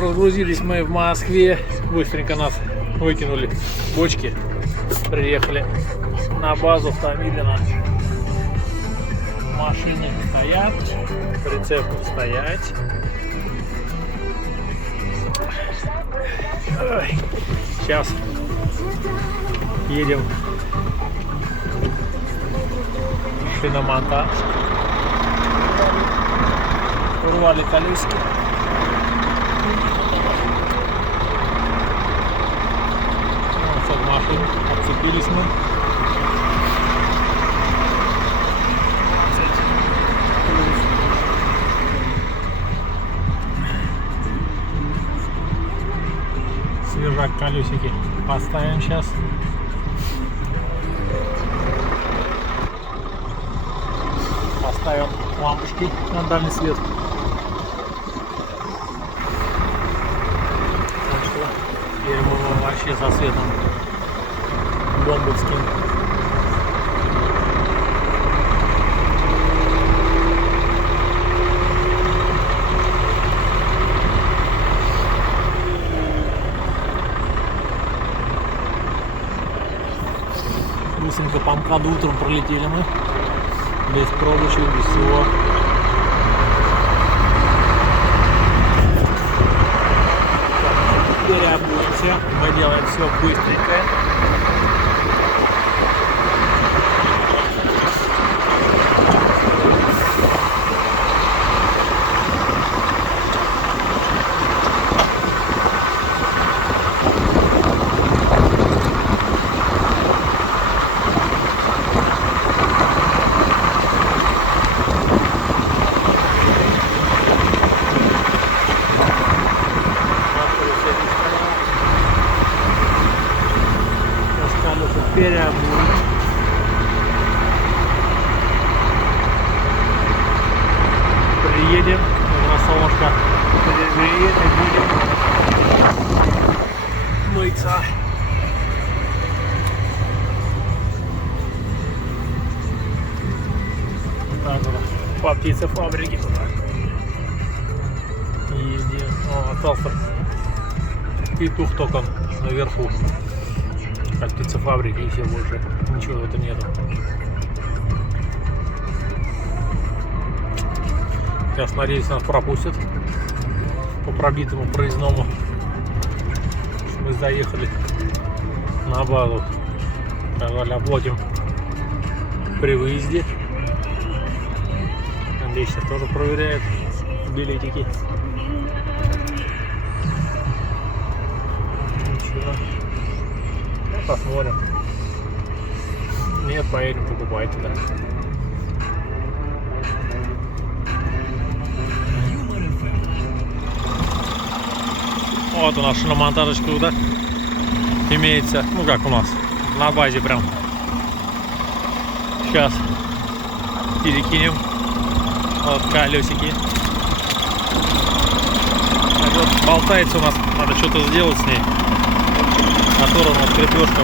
разгрузились мы в Москве. Быстренько нас выкинули бочки. Приехали на базу в Томилино. Машины стоят, прицепы стоять. Ой. Сейчас едем в шиномонтаж. Урвали колесики. Вот от машин отцепились мы. Свежак колесики поставим сейчас. Поставим лампочки на дальний свет. Так что теперь мы вообще со светом бомбовским. Быстренько по МКАДу утром пролетели мы. Без пробочек, без всего. Переобуемся. Мы делаем все быстренько. Переобуем. Приедем на солнышко. Приедем, будем мыться. Так вот, по птицефабрике. Едем. О, остался петух только наверху. Как птицефабрики, и все, больше ничего в этом нету. Сейчас, надеюсь, нас пропустят по пробитому проездному. Мы заехали на базу. Сказали, оплатим при выезде. Андрей сейчас тоже проверяет билетики. Ничего. Посмотрим. Нет, поедем покупать туда. Вот у нас шиномонтажечка туда имеется. Ну как у нас, на базе прям. Сейчас перекинем. Вот колесики. Вот болтается у нас, надо что-то сделать с ней. Мотор у нас крепежка.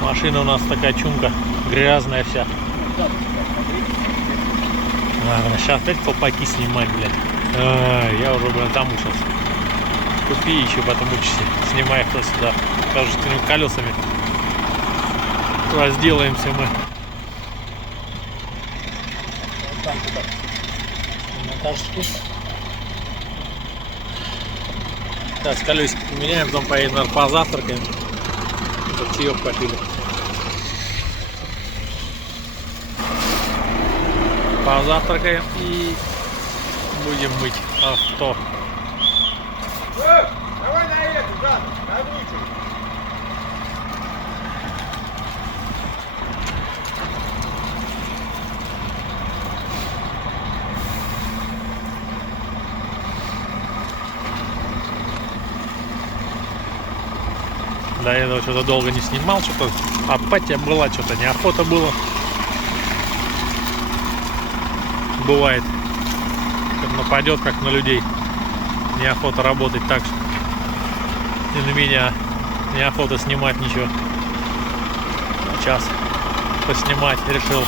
Машина у нас такая чумка, грязная вся. Ладно, сейчас опять колпаки снимать, блядь. Я уже, блядь, замучился. Купи еще, потом учишься. Снимай кто сюда. Кажущими колесами. Разделаемся мы. Сейчас колесики поменяем, потом поедем, наверное, позавтракаем. Тут чаек попили. Позавтракаем и будем мыть авто. Давай на это, да, на ручку. До этого что-то долго не снимал, что-то апатия была, что-то неохота было. Бывает, как нападет, как на людей. Неохота работать так же. И на меня. Неохота снимать ничего. Сейчас поснимать решил.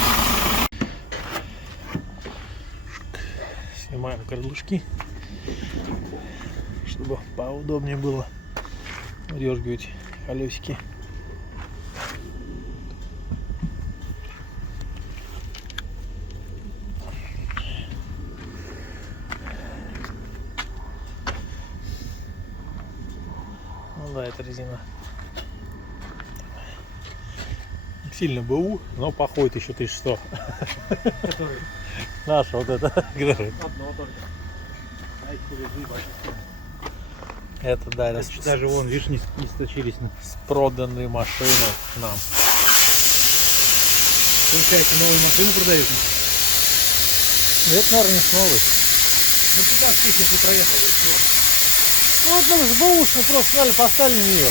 Снимаем крылышки, чтобы поудобнее было удергивать колесики. Ну да, это резина. Сильно БУ, но походит еще 1100. Который? Наша вот эта. Одно только. Это да, это Даже вон, видишь, не сточились. с проданной машины нам. Получается, новую машину продают? Это, наверное, с новой. Ну, 15 тысяч, если проехал, то все. Ну, вот мы с бэушной просто сняли, поставили на нее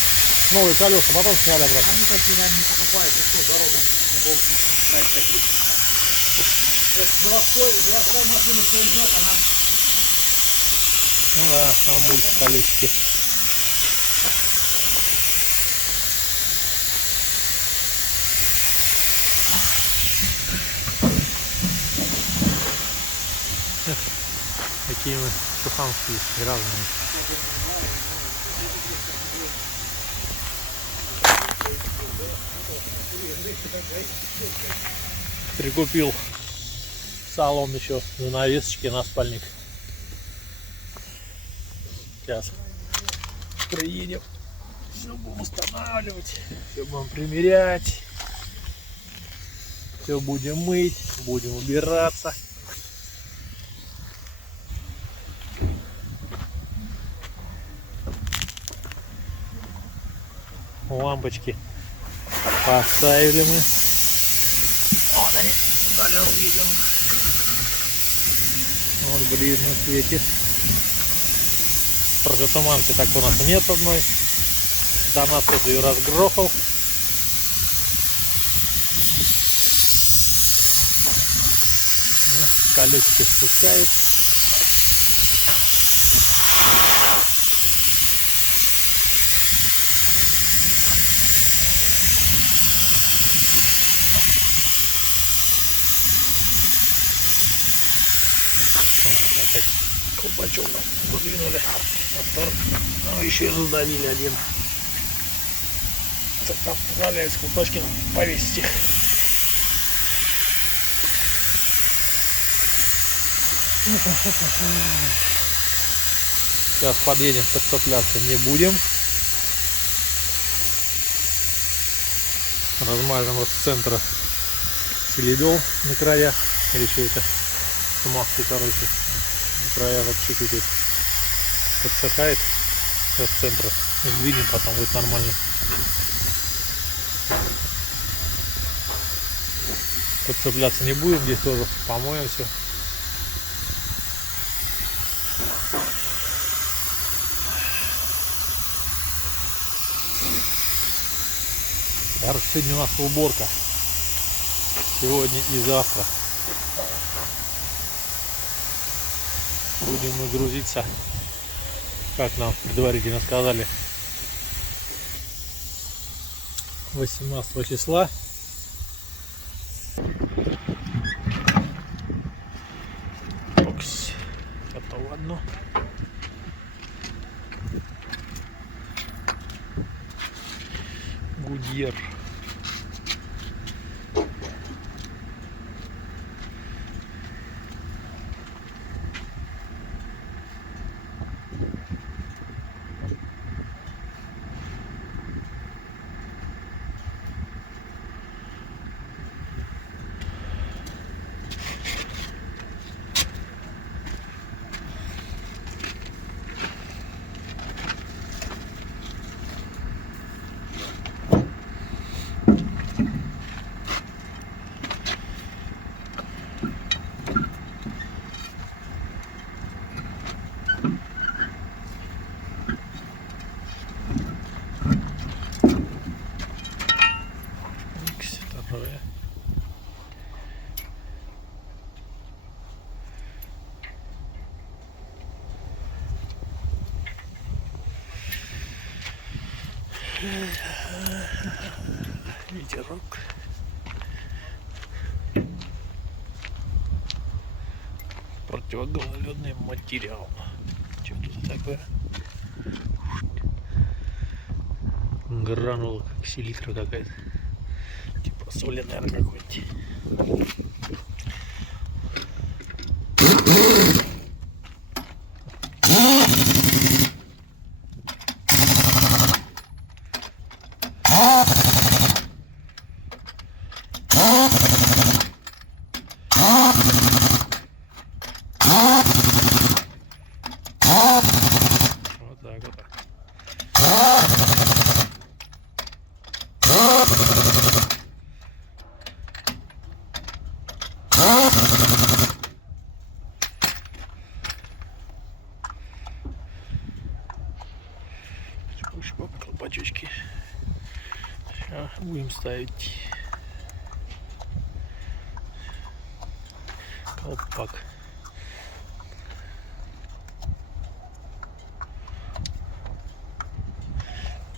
новые колеса, потом сняли обратно. Они такие, наверное, не покупают, и что, дорога на Волге ставят такие. Заводская машина все идет, она... Ну да, там будут колесики. Такие мы шуханские, разные. Прикупил салон еще занавесочки на спальник. Сейчас приедем, все будем устанавливать, все будем примерять, все будем мыть, будем убираться. Лампочки поставили мы. Вот они, далее увидим. Вот в ближнем свете. Просто туманки так у нас нет одной. До нас это ее разгрохал. Колесики спускают. Опять колпачок выдвинули. Ну, еще и задавили один. Там валяются колпачки, повесить их. Сейчас подъедем, подцепляться не будем. Размажем вот с центра селидол на краях. Или что это? Смазки, короче. На краях вот чуть-чуть подсыхает. Сейчас с центра сдвинем, потом будет нормально. Подцепляться не будем, здесь тоже помоем все. Короче, сегодня у нас уборка. Сегодня и завтра. Будем мы грузиться, как нам предварительно сказали, 18 числа. Это ладно. Гудьер. Ветерок. Противогололедный материал. Что тут такое? Гранула, как селитра какая-то. Типа соли, наверное, какой-нибудь. Вот так вот. Шпак, колпачочки. Сейчас будем ставить колпак.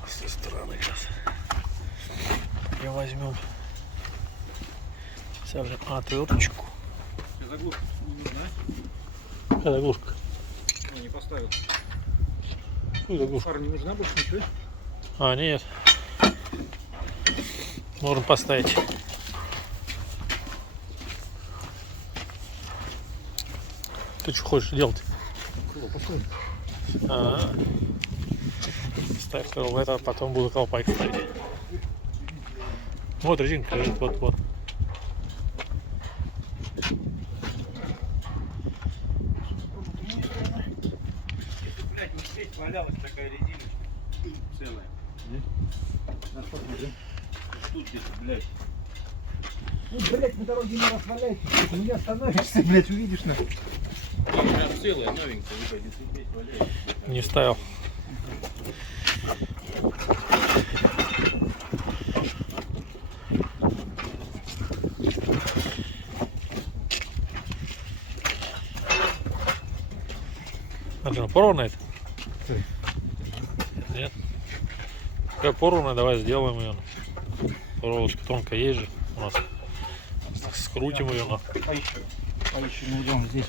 С той стороны сейчас и возьмем специальную отверточку. Заглушка не нужна? Какая заглушка? Ну, не поставил. Какую заглушку? Фара не нужна больше ничего? А, нет. Можем поставить. Ты что хочешь делать? Крыло поставим. Ставь крыло, это потом буду колпак ставить. Вот резинка лежит, вот. Блять, вот здесь валялась такая резиночка. Целая. Тут где-то, блядь. Ну, блядь, на дороге не расваляйся. Ты меня остановишься, блядь, увидишь на. Прям целая, новенькая, ебать, если здесь валяется. Не ставил. Она порванная это? Нет. Какая порванная, давай сделаем ее. Проволочка тонкая есть же у нас. Скрутим ее на. А еще не идем здесь.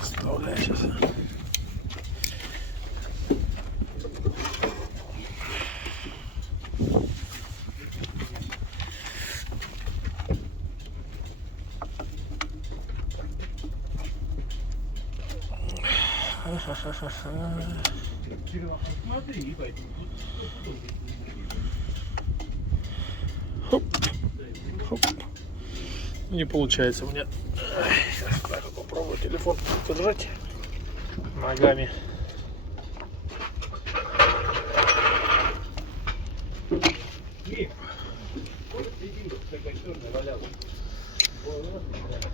Вставляю сейчас. Хоп. Хоп. Не получается у меня. Сейчас попробую телефон держать ногами.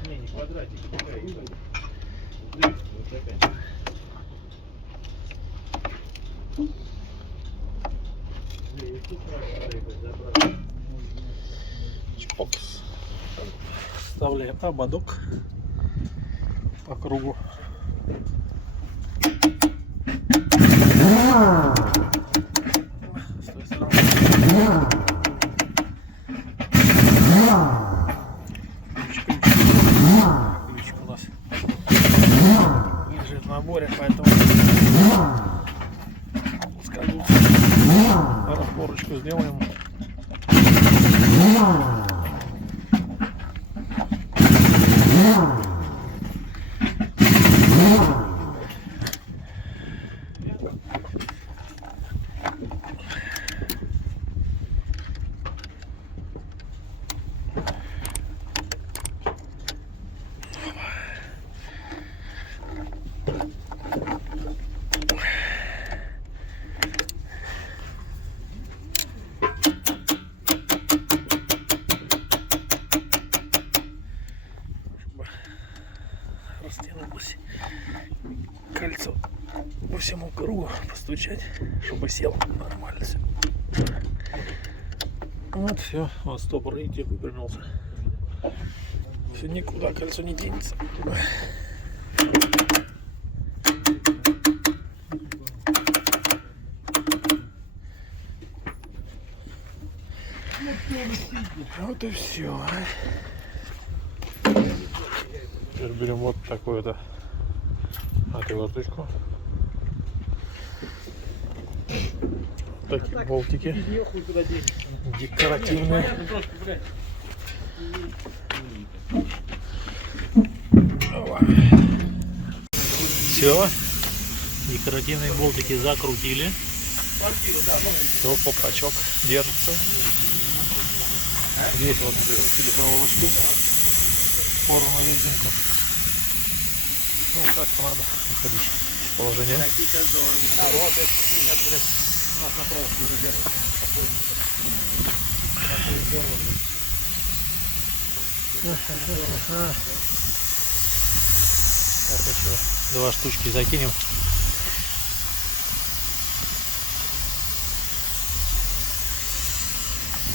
Не квадратик, Чпокс. Вставляем ободок по кругу. С той стороны. Ключик у нас лежит в наборе, поэтому скажу, распорочку сделаем. Растянулось кольцо по всему кругу, постучать, чтобы сел нормально все. Вот все, вот стопор, видите, вывернулся. Все, никуда кольцо не денется. Вот и все. Теперь берем вот такую-то отверточку. Такие болтики декоративные. Все, декоративные болтики закрутили. Все, колпачок держится. Здесь вот прикрутили проволочку, порванную резинку. Ну, как-то надо выходить из положения. Вот это хуйня, блядь, у нас на проволочку уже держится. Так, еще 2 штучки закинем.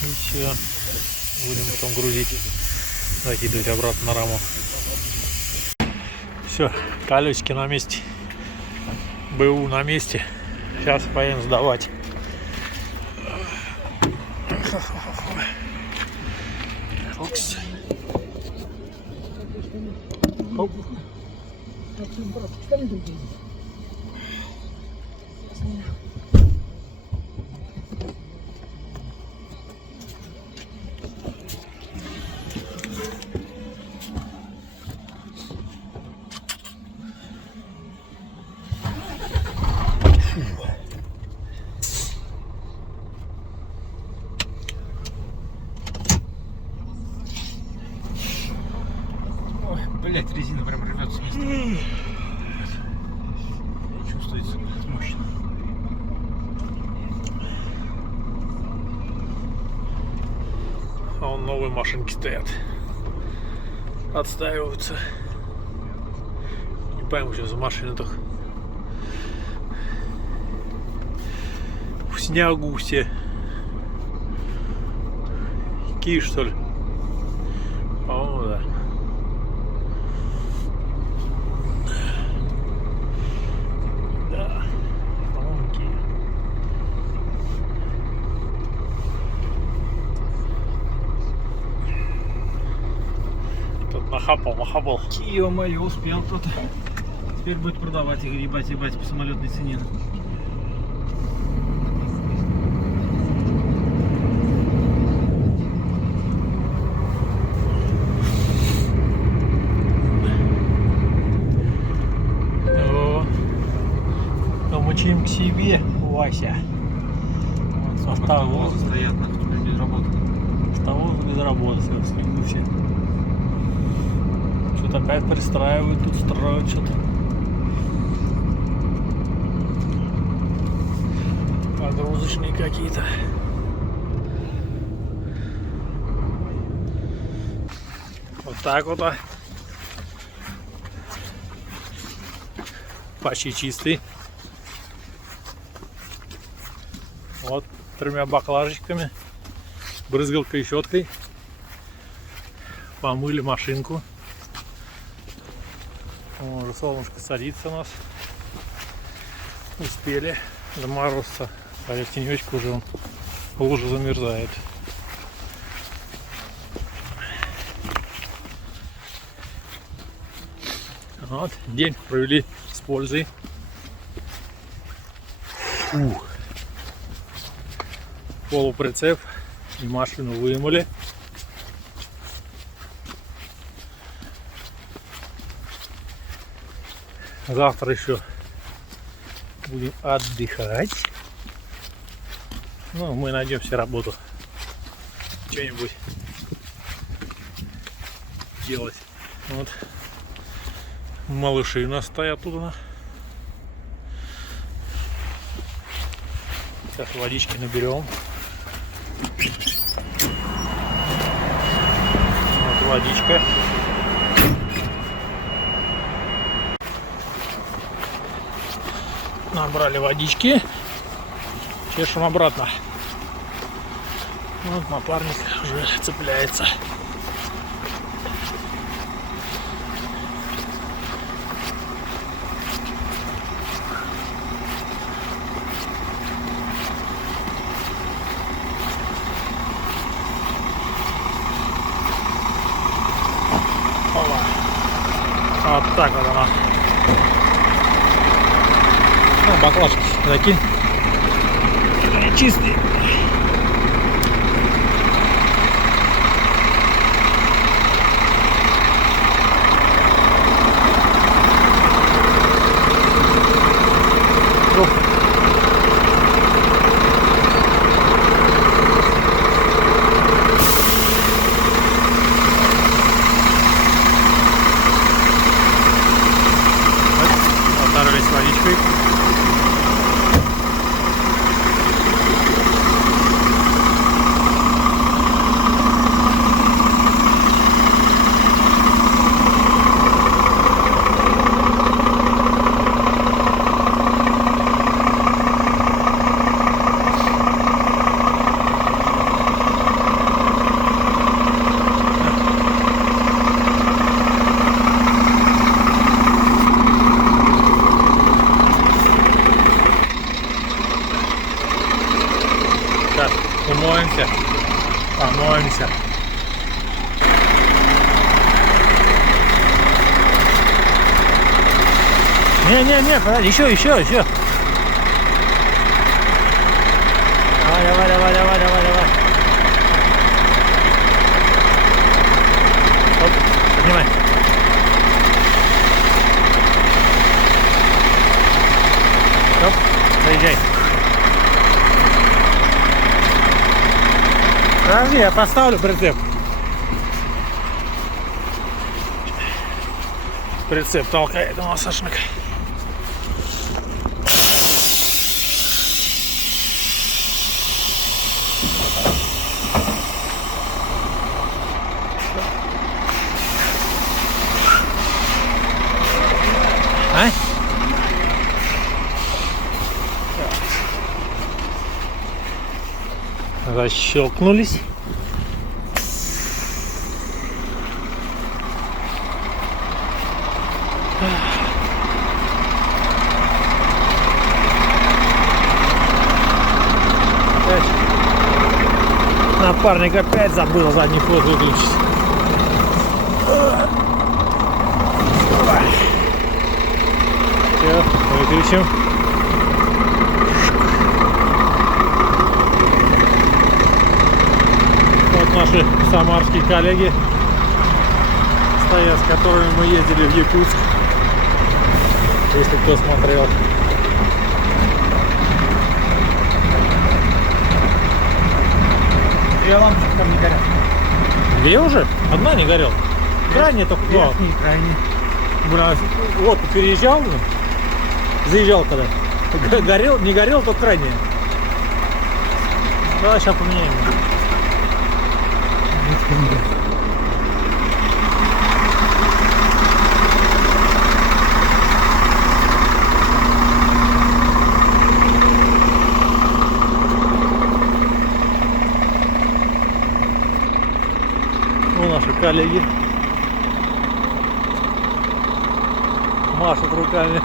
И все. Будем потом грузить, закидывать обратно на раму. Все, колесики на месте. БУ на месте. Сейчас поедем сдавать. Оп. Блять, резина прям рвется с места. Чувствуется мощно. А вон новые машинки стоят. Отстаиваются. Не пойму, что за машины-то. В снегу все. Какие, что ли? По-моему, да. Нахапал. Ё-моё, успел кто-то. Теперь будет продавать их, ебать по самолетной цене. Помучим к себе, Вася. Автовозы стоят, нахуй, без работы. Автовозы без работы, снегу все. Что-то опять пристраивают, тут строят что-то. Погрузочные какие-то. Вот так вот. Почти чистый. Вот 3 баклажечками, брызгалкой и щеткой помыли машинку. Уже солнышко садится у нас. Успели до морозца. А в тенечку уже лужа замерзает. Вот, день провели с пользой. Полуприцеп и машину вымыли. Завтра еще будем отдыхать. Ну, мы найдем себе работу. Что-нибудь делать. Вот. Малыши у нас стоят тут. Сейчас водички наберем. Вот водичка. Набрали водички. Чешем обратно. Вот напарник уже цепляется. Вот так вот она. Ну, баклажки закинь. Они чистые. Оторвались водичкой. Сейчас умоемся, помоемся. Не, подожди, еще. Давай. Оп, поднимай. Оп, заезжай. Подожди, я поставлю прицеп. Прицеп толкает у нас Сашник. А? Защелкнулись. Напарник опять забыл задний ход выключить. Все, выключим. Вот наши самарские коллеги стоят, с которыми мы ездили в Якутск, если кто смотрел. Две лампочки там не горят. Две уже? Одна не горела. Крайне только. Верхний, крайний. Блин, вот переезжал, заезжал когда. Горел, не горел, тот крайний. Давай сейчас поменяем. Ну, наши коллеги машут руками.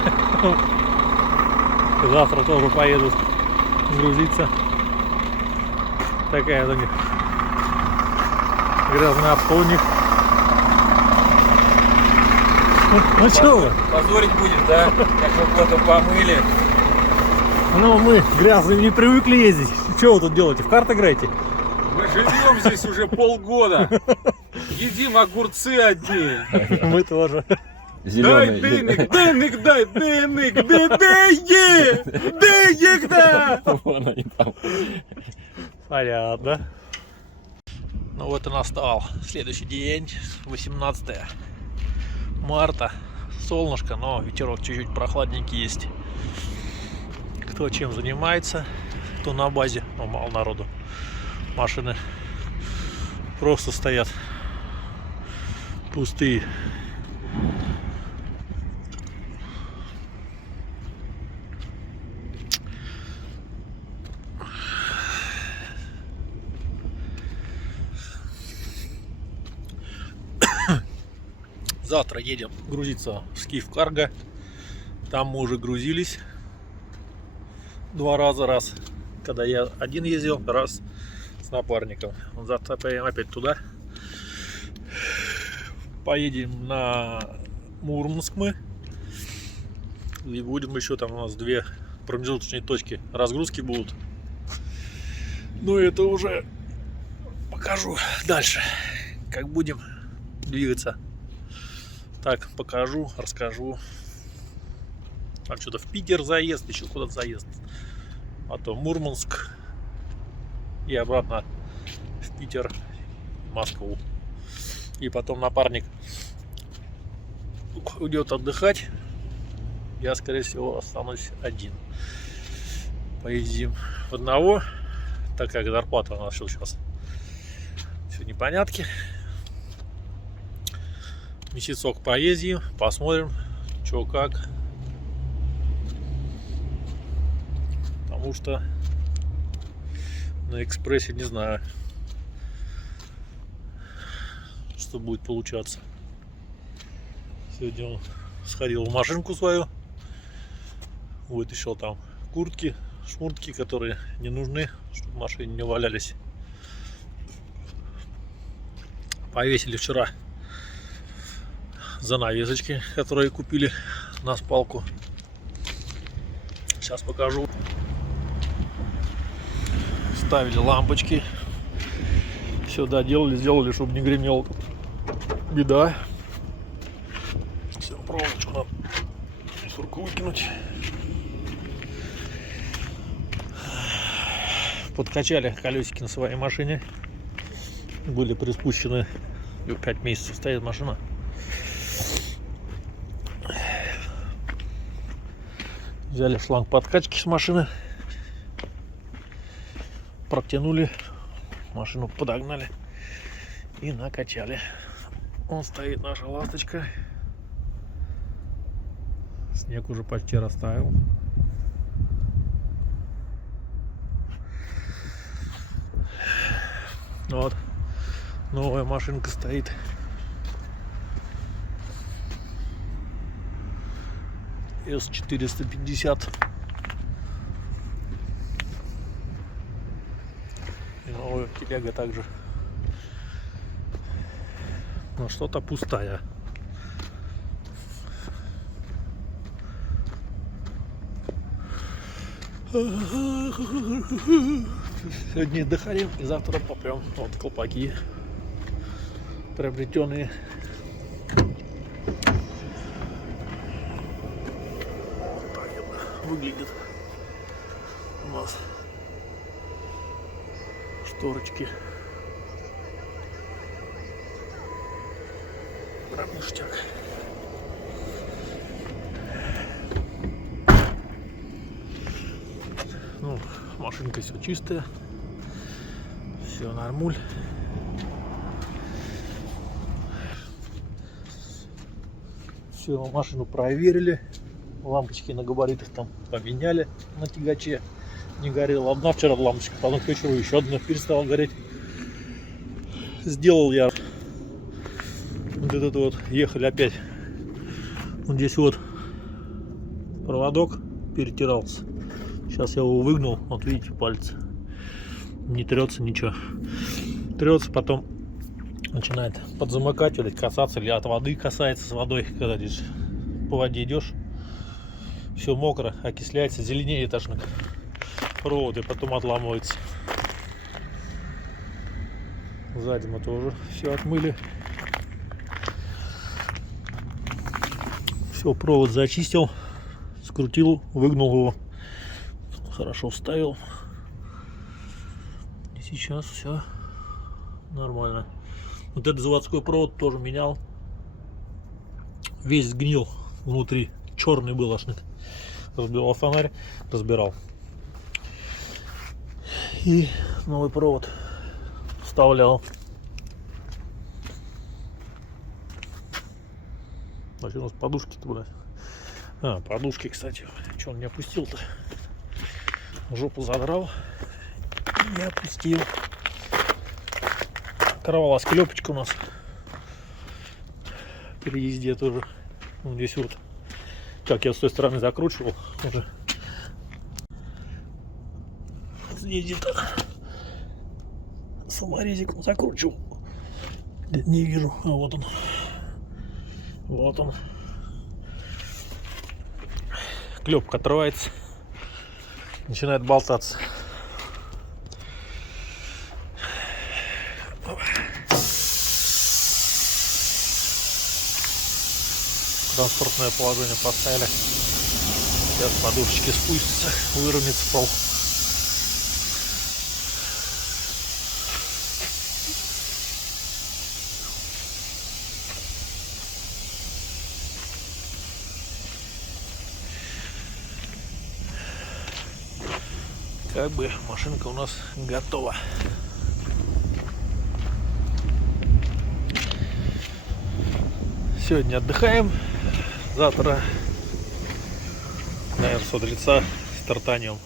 Завтра тоже поедут грузиться. Такая у них грязная обка у них. Ну что вы? Позорить будешь, да? Как мы плохо помыли. Ну мы грязными не привыкли ездить. Что вы тут делаете? В карты играете? Мы живем здесь уже полгода. Едим огурцы одни. Мы тоже. Дай дыник, дай дыник, дыник, да! Вон они там. Понятно. Ну вот и настал следующий день, 18 марта. Солнышко, но ветерок чуть-чуть прохладненький есть. Кто чем занимается, кто на базе, но мало народу. Машины просто стоят пустые. Завтра едем грузиться в Скиф Карго. Там мы уже грузились 2 раза. Раз, когда я один ездил, раз с напарником. Завтра поедем опять туда. Поедем на Мурманск мы. И будем еще там, у нас 2 промежуточные точки разгрузки будут. Но это уже покажу дальше, как будем двигаться. Так, покажу, расскажу. Там что-то в Питер заезд, еще куда-то заезд. А то Мурманск и обратно в Питер, Москву. И потом напарник уйдет отдыхать. Я, скорее всего, останусь один. Поедем в одного, так как зарплата у нас сейчас все непонятки. Месяцок поездим, посмотрим, что как. Потому что на экспрессе не знаю, что будет получаться. Сегодня он сходил в машинку свою, вытащил там куртки, шмуртки, которые не нужны, чтобы в машине не валялись. Повесили вчера занавесочки, которые купили на спалку. Сейчас покажу. Ставили лампочки. Все доделали, сделали, чтобы не гремел. Беда. Все, проволочку надо сурку выкинуть. Подкачали колесики на своей машине. Были приспущены. 5 месяцев стоит машина. Взяли шланг подкачки с машины. Протянули. Машину подогнали. И накачали. Он стоит, наша ласточка. Снег уже почти растаял. Вот. Новая машинка стоит. С450. И новая телега также. Но что-то пустая. Сегодня отдыхаем и завтра попрем. Вот колпаки приобретенные. Так это выглядит у нас. Шторочки. Прям ништяк. Ну, машинка все чистая. Все нормуль. Все, машину проверили. Лампочки на габаритах там поменяли на тягаче. Не горела. Одна вчера лампочка, потом к вечеру еще одна перестала гореть. Сделал я вот этот вот. Ехали опять. Вот здесь вот проводок перетирался. Сейчас я его выгнул. Вот видите, пальцы. Не трется ничего. Трется, потом начинает подзамыкать или касаться, или от воды касается с водой, когда здесь по воде идешь. Все мокро, окисляется, зеленеет аж провод и потом отламывается. Сзади мы тоже все отмыли. Все, провод зачистил, скрутил, выгнул его. Хорошо вставил. И сейчас все нормально. Вот этот заводской провод тоже менял. Весь сгнил внутри. Черный был аж. Разбирал фонарь, разбирал. И новый провод вставлял. Значит, у нас подушки-то, блядь. Подушки, кстати. Че он не опустил-то? Жопу задрал. Не опустил. Порвалась клепочка у нас. В переезде тоже. Вот здесь вот. Как я с той стороны закручивал. Уже. Здесь где-то саморезиком закручивал. Не вижу. А вот он. Вот он. Клепка отрывается, начинает болтаться. Транспортное положение поставили. Сейчас подушечки спустятся, выровняется пол. Как бы машинка у нас готова. Сегодня отдыхаем. Завтра, наверное, с утреца стартанем